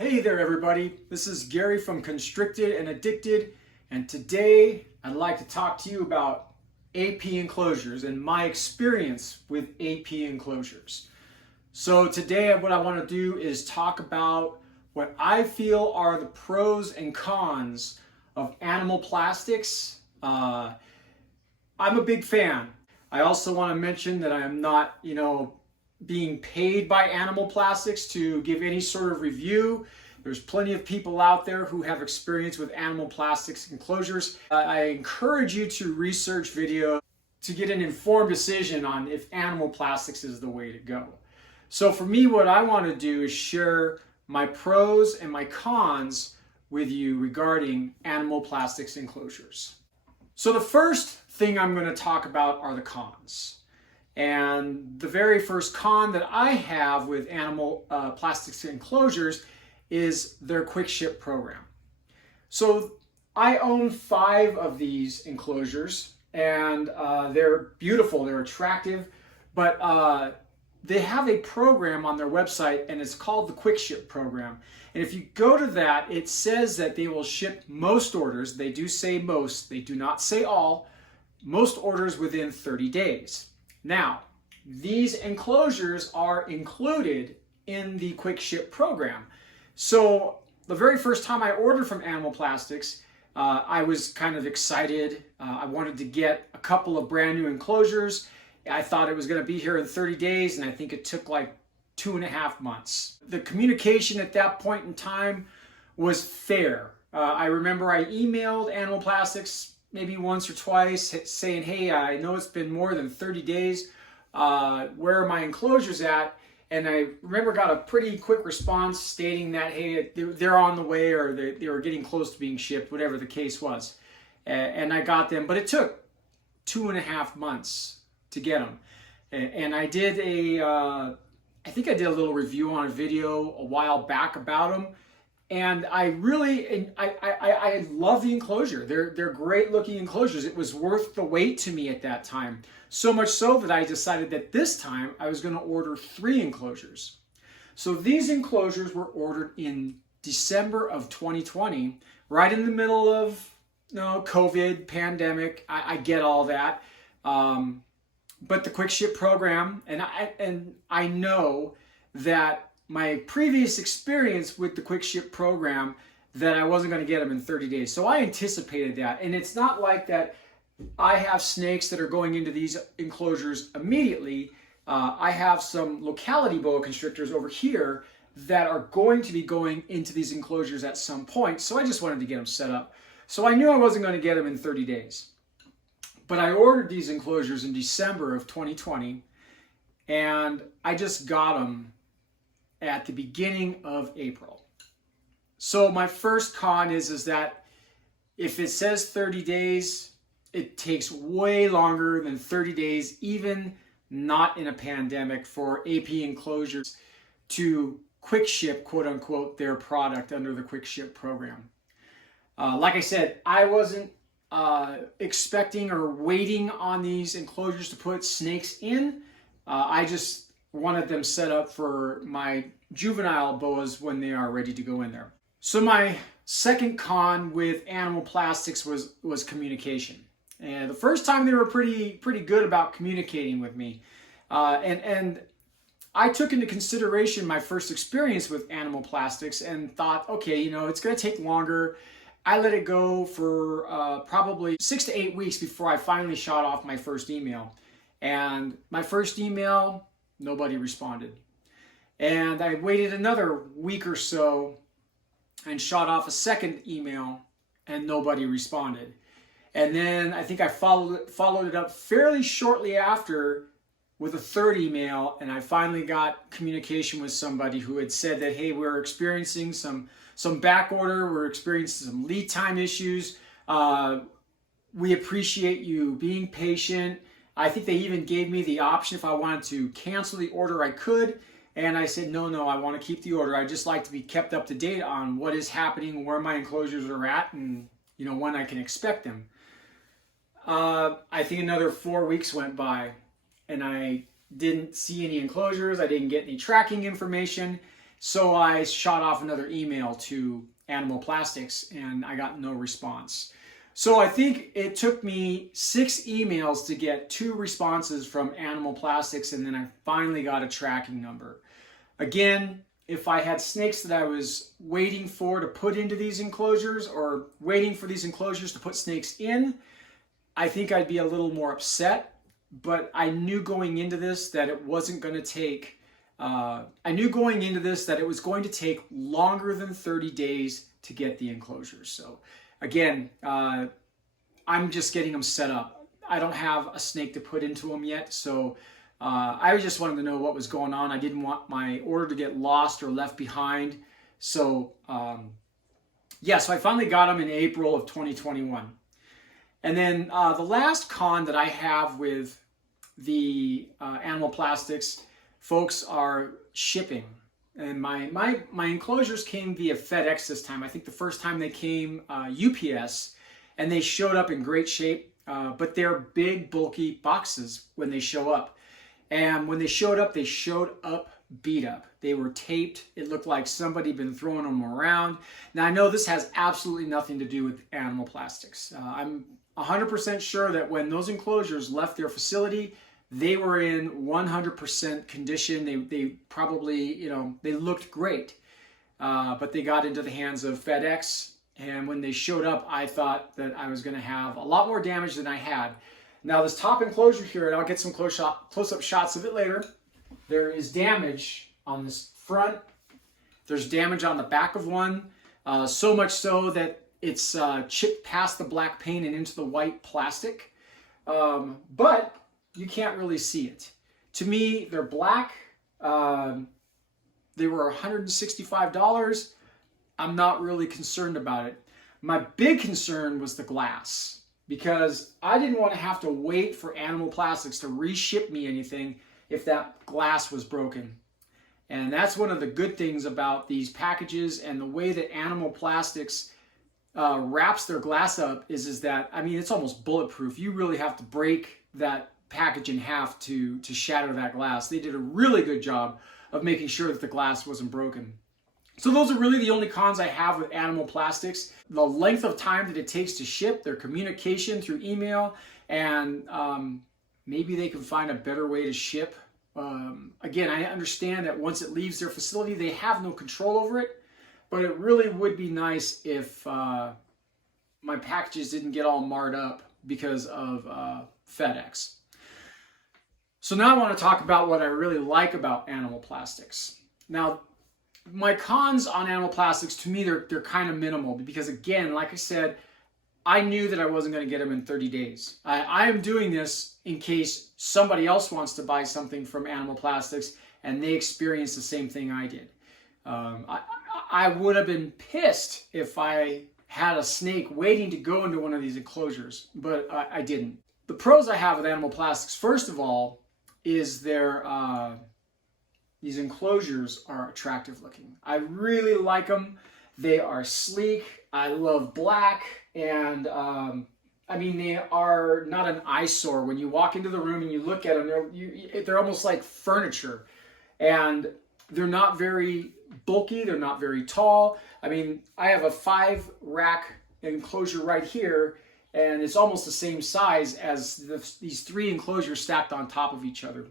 Hey there everybody, this is Gary from Constricted and Addicted, and today I'd like to talk to you about AP enclosures and my experience with AP enclosures. So today what I want to do is talk about what I feel are the pros and cons of animal plastics. I'm a big fan. I also want to mention that I am not, being paid by Animal Plastics to give any sort of review. There's plenty of people out there who have experience with animal plastics enclosures. I encourage you to research video to get an informed decision on if animal plastics is the way to go. So for me, what I want to do is share my pros and my cons with you regarding animal plastics enclosures. So the first thing I'm going to talk about are the cons. And the very first con that I have with animal plastics enclosures is their quick ship program. So I own 5 of these enclosures, and they're beautiful, they're attractive, but they have a program on their website, and it's called the quick ship program. And if you go to that, it says that they will ship most orders. They do say most, they do not say all, most orders within 30 days. Now, these enclosures are included in the quick ship program. So the very first time I ordered from Animal Plastics, I was kind of excited. I wanted to get a couple of brand new enclosures. I thought it was going to be here in 30 days, and I think it took like 2.5 months. The communication at that point in time was fair. I remember I emailed Animal Plastics maybe once or twice saying, hey, I know it's been more than 30 days. Where are my enclosures at? And I remember got a pretty quick response stating that, hey, they're on the way, or they were getting close to being shipped, whatever the case was. And I got them, but it took 2.5 months to get them. And I did I think I did a little review on a video a while back about them. And I love the enclosure. They're great looking enclosures. It was worth the wait to me at that time. So much so that I decided that this time I was going to order 3 enclosures. So these enclosures were ordered in December of 2020, right in the middle of COVID, pandemic. I get all that. But the quick ship program, and I know that my previous experience with the quick ship program, that I wasn't going to get them in 30 days. So I anticipated that. And it's not like that I have snakes that are going into these enclosures immediately. I have some locality boa constrictors over here that are going to be going into these enclosures at some point. So I just wanted to get them set up. So I knew I wasn't going to get them in 30 days. But I ordered these enclosures in December of 2020, and I just got them at the beginning of April. So my first con is that if it says 30 days, it takes way longer than 30 days, even not in a pandemic, for AP enclosures to quick ship, quote unquote, their product under the quick ship program. Like I said, I wasn't expecting or waiting on these enclosures to put snakes in. I just wanted them set up for my juvenile boas when they are ready to go in there. So my second con with Animal Plastics was communication. And the first time they were pretty good about communicating with me. And I took into consideration my first experience with Animal Plastics and thought, okay, it's going to take longer. I let it go for probably 6 to 8 weeks before I finally shot off my first email. And my first email, nobody responded. And I waited another week or so and shot off a second email, and nobody responded. And then I think I followed it up fairly shortly after with a third email, and I finally got communication with somebody who had said that, hey, we're experiencing some back order, we're experiencing some lead time issues. We appreciate you being patient. I think they even gave me the option if I wanted to cancel the order, I could. And I said, no, I want to keep the order. I just like to be kept up to date on what is happening, where my enclosures are at, and when I can expect them. I think another 4 weeks went by, and I didn't see any enclosures. I didn't get any tracking information. So I shot off another email to Animal Plastics and I got no response. So I think it took me 6 emails to get 2 responses from Animal Plastics, and then I finally got a tracking number. Again, if I had snakes that I was waiting for to put into these enclosures, or waiting for these enclosures to put snakes in, I think I'd be a little more upset. But I knew going into this that it wasn't going to take, I knew going into this that it was going to take longer than 30 days to get the enclosures. So again, I'm just getting them set up. I don't have a snake to put into them yet, so I just wanted to know what was going on. I didn't want my order to get lost or left behind. So yeah, so I finally got them in April of 2021. And then the last con that I have with the Animal Plastics folks are shipping. And my enclosures came via FedEx this time. I think the first time they came UPS, and they showed up in great shape, but they're big, bulky boxes when they show up. And when they showed up beat up. They were taped. It looked like somebody had been throwing them around. Now, I know this has absolutely nothing to do with Animal Plastics. I'm 100% sure that when those enclosures left their facility, they were in 100% condition. They probably, you know, they looked great, but they got into the hands of FedEx. And when they showed up, I thought that I was going to have a lot more damage than I had. Now, this top enclosure here, and I'll get some close-up shots of it later, there is damage on this front. There's damage on the back of one, so much so that it's chipped past the black paint and into the white plastic. But you can't really see it. To me, they're black. They were $165. I'm not really concerned about it. My big concern was the glass, because I didn't want to have to wait for Animal Plastics to reship me anything if that glass was broken. And that's one of the good things about these packages, and the way that Animal Plastics wraps their glass up is that, I mean, it's almost bulletproof. You really have to break that package in half to shatter that glass. They did a really good job of making sure that the glass wasn't broken. So those are really the only cons I have with Animal Plastics. The length of time that it takes to ship, their communication through email, and maybe they can find a better way to ship. Again, I understand that once it leaves their facility, they have no control over it, but it really would be nice if my packages didn't get all marred up because of FedEx. So now I want to talk about what I really like about Animal Plastics. Now, my cons on Animal Plastics, to me, they're kind of minimal, because again, like I said, I knew that I wasn't going to get them in 30 days. I am doing this in case somebody else wants to buy something from Animal Plastics and they experience the same thing I did. I would have been pissed if I had a snake waiting to go into one of these enclosures, but I didn't. The pros I have with Animal Plastics, first of all, is these enclosures are attractive looking. I really like them. They are sleek. I love black, and I mean, they are not an eyesore. When you walk into the room and you look at them, they're almost like furniture, and they're not very bulky. They're not very tall. I mean, I have a 5-rack enclosure right here, and it's almost the same size as these 3 enclosures stacked on top of each other.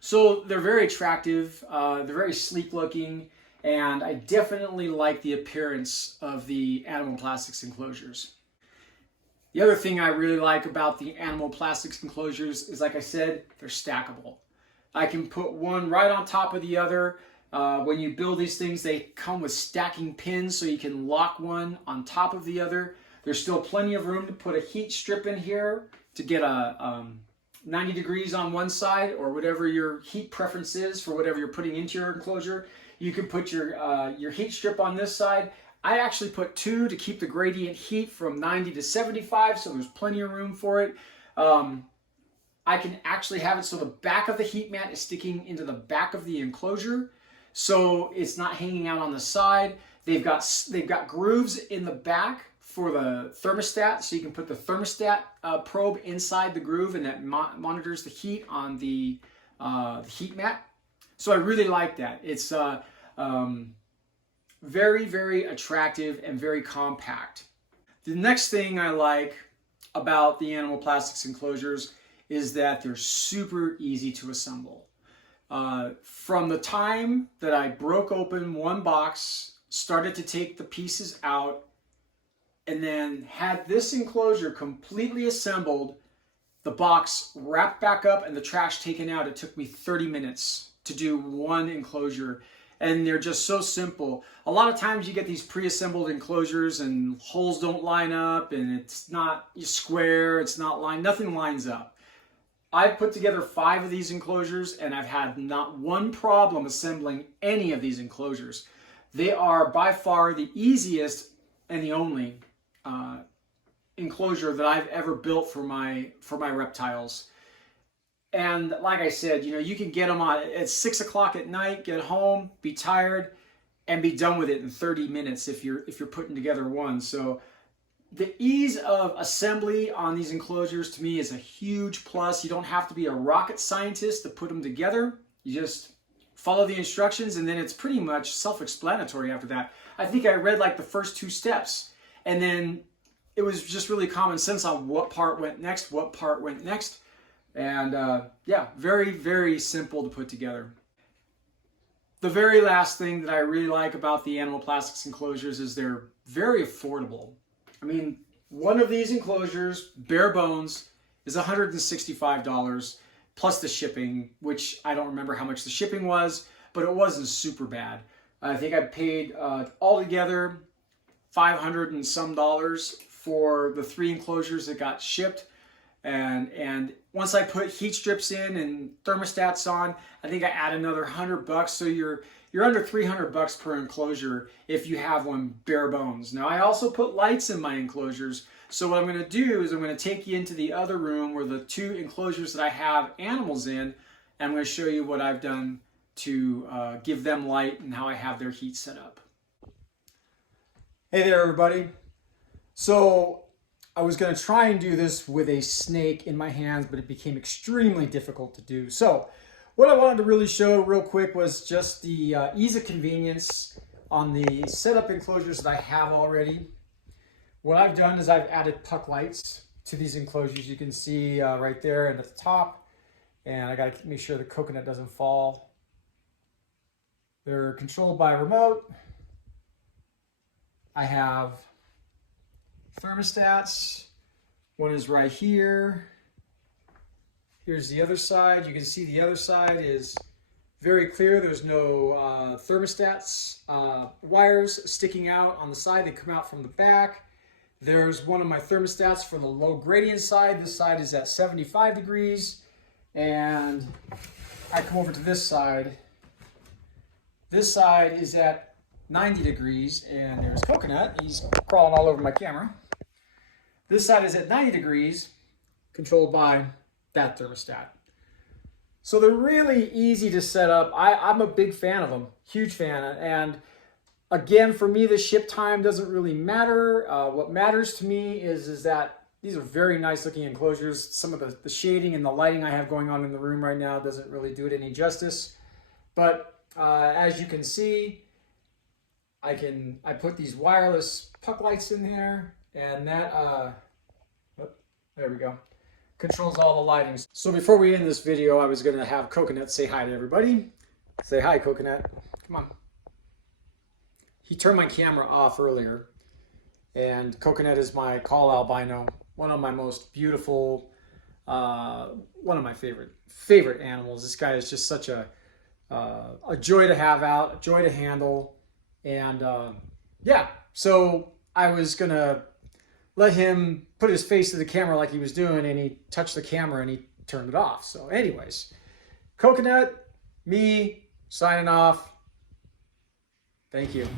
So they're very attractive, they're very sleek looking, and I definitely like the appearance of the Animal Plastics enclosures. The other thing I really like about the Animal Plastics enclosures is, like I said, they're stackable. I can put one right on top of the other. When you build these things, they come with stacking pins, so you can lock one on top of the other. There's still plenty of room to put a heat strip in here to get a 90 degrees on one side, or whatever your heat preference is for whatever you're putting into your enclosure. You can put your heat strip on this side. I actually put 2 to keep the gradient heat from 90 to 75, so there's plenty of room for it. I can actually have it so the back of the heat mat is sticking into the back of the enclosure, so it's not hanging out on the side. They've got grooves in the back for the thermostat, so you can put the thermostat probe inside the groove, and that monitors the heat on the heat mat. So I really like that. It's Very, very attractive and very compact. The next thing I like about the animal plastics enclosures is that they're super easy to assemble. From the time that I broke open one box, started to take the pieces out, and then had this enclosure completely assembled, the box wrapped back up and the trash taken out, it took me 30 minutes to do one enclosure. And they're just so simple. A lot of times you get these pre-assembled enclosures and holes don't line up and it's not square, it's not lined, nothing lines up. I've put together 5 of these enclosures and I've had not one problem assembling any of these enclosures. They are by far the easiest and the only enclosure that I've ever built for my reptiles. And like I said, you can get them on at 6 o'clock at night, get home, be tired, and be done with it in 30 minutes if you're putting together one. So the ease of assembly on these enclosures to me is a huge plus. You don't have to be a rocket scientist to put them together. You just follow the instructions and then it's pretty much self-explanatory after that. I think I read like the first 2 steps and then it was just really common sense on what part went next, And yeah, very, very simple to put together. The very last thing that I really like about the animal plastics enclosures is they're very affordable. I mean, one of these enclosures, bare bones, is $165 plus the shipping, which I don't remember how much the shipping was, but it wasn't super bad. I think I paid altogether $500 and some for the 3 enclosures that got shipped. And once I put heat strips in and thermostats on, I think I add another $100. So you're under $300 per enclosure if you have one bare bones. Now I also put lights in my enclosures. So what I'm going to do is I'm going to take you into the other room where the 2 enclosures that I have animals in, and I'm going to show you what I've done to give them light and how I have their heat set up. Hey there, everybody. So I was going to try and do this with a snake in my hands, but it became extremely difficult to do. So what I wanted to really show real quick was just the ease of convenience on the setup enclosures that I have already. What I've done is I've added puck lights to these enclosures. You can see right there and at the top. And I got to make sure the coconut doesn't fall. They're controlled by a remote. I have thermostats. One is right here. Here's the other side. You can see the other side is very clear. There's no thermostats wires sticking out on the side. They come out from the back. There's one of my thermostats for the low gradient side. This side is at 75 degrees. And I come over to this side. This side is at 90 degrees. And there's Coconut. He's crawling all over my camera. This side is at 90 degrees, controlled by that thermostat. So they're really easy to set up. I'm a big fan of them, huge fan. And again, for me, the ship time doesn't really matter. What matters to me is that these are very nice looking enclosures. Some of the shading and the lighting I have going on in the room right now doesn't really do it any justice. But as you can see, I put these wireless puck lights in there. And that, there we go, controls all the lighting. So before we end this video, I was going to have Coconut say hi to everybody. Say hi, Coconut. Come on. He turned my camera off earlier. And Coconut is my call albino, one of my most beautiful, one of my favorite animals. This guy is just such a joy to have out, a joy to handle. And yeah, so I was going to let him put his face to the camera like he was doing, and he touched the camera and he turned it off. So anyways, Coconut, me, signing off. Thank you.